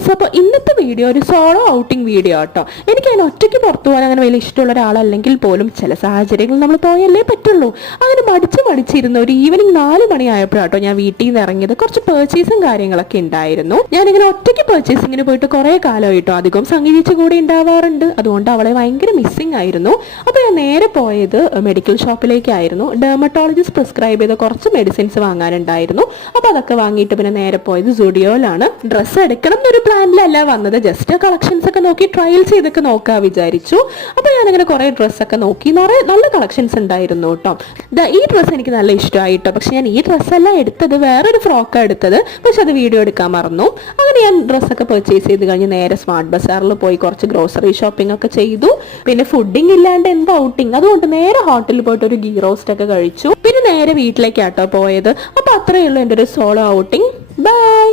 Guys, അപ്പോൾ ഇന്നത്തെ video ഒരു സോളോ ഔട്ടിംഗ് വീഡിയോ കേട്ടോ. എനിക്ക് അതിന് ഒറ്റയ്ക്ക് പുറത്തു പോകാൻ അങ്ങനെ വലിയ ഇഷ്ടമുള്ള ഒരാളല്ലെങ്കിൽ പോലും ചില സാഹചര്യങ്ങളിൽ നമ്മൾ പോയല്ലേ പറ്റുള്ളൂ. അങ്ങനെ മടിച്ചിരുന്ന ഒരു ഈവനിങ് 4 മണിയായപ്പോഴാട്ടോ ഞാൻ വീട്ടിൽ നിന്ന് ഇറങ്ങിയത്. കുറച്ച് പേർച്ചേസും കാര്യങ്ങളൊക്കെ ഉണ്ടായിരുന്നു. ഞാനിങ്ങനെ ഒറ്റയ്ക്ക് പേർച്ചേസിങ്ങിന് പോയിട്ട് കുറേ കാലമായിട്ടോ. അധികം സംഗീതിച്ച് കൂടെ ഉണ്ടാവാറുണ്ട്, അതുകൊണ്ട് അവളെ ഭയങ്കര മിസ്സിങ് ആയിരുന്നു. അപ്പോൾ ഞാൻ നേരെ പോയത് മെഡിക്കൽ ഷോപ്പിലേക്കായിരുന്നു. ഡെർമറ്റോളജിസ്റ്റ് പ്രിസ്ക്രൈബ് ചെയ്ത കുറച്ച് മെഡിസിൻസ് വാങ്ങാനുണ്ടായിരുന്നു. അപ്പോൾ അതൊക്കെ വാങ്ങിയിട്ട് പിന്നെ നേരെ പോയത് സുഡിയോയിലാണ്. ഡ്രസ്സ് എടുക്കണം എന്നൊരു പ്ലാനിലല്ല വന്നത്, ജസ്റ്റ് കളക്ഷൻസ് ഒക്കെ നോക്കി ട്രയൽ ചെയ്തൊക്കെ നോക്കാൻ വിചാരിച്ചു. അപ്പോൾ ഞാനങ്ങനെ കുറേ ഡ്രസ്സൊക്കെ നോക്കി, നല്ല കളക്ഷൻസ് ഉണ്ടായിരുന്നു കേട്ടോ. ഈ ഡ്രസ്സ് എനിക്ക് നല്ല ഇഷ്ടമായിട്ടോ. പക്ഷെ ഞാൻ ഈ ഡ്രസ്സല്ല എടുത്തത്, വേറൊരു ഫ്രോക്കാണ് എടുത്തത്. പക്ഷെ അത് വീഡിയോ എടുക്കാൻ മറന്നു. അങ്ങനെ ഞാൻ ഡ്രസ്സൊക്കെ പർച്ചേസ് ചെയ്ത് കഴിഞ്ഞ് നേരെ സ്മാർട്ട് ബസാറിൽ പോയി കുറച്ച് ഗ്രോസറി ഷോപ്പിംഗ് ഒക്കെ ചെയ്തു. പിന്നെ ഫുഡിങ് ഇല്ലാണ്ട് എന്താ ഔട്ടിങ്, അതുകൊണ്ട് നേരെ ഹോട്ടലിൽ പോയിട്ട് ഒരു ഗീ റോസ്റ്റ് ഒക്കെ കഴിച്ചു. പിന്നെ നേരെ വീട്ടിലേക്കാട്ടോ പോയത്. അപ്പോൾ അത്രയേ ഉള്ളൂ എൻ്റെ ഒരു സോളോ ഔട്ടിങ്. ബൈ.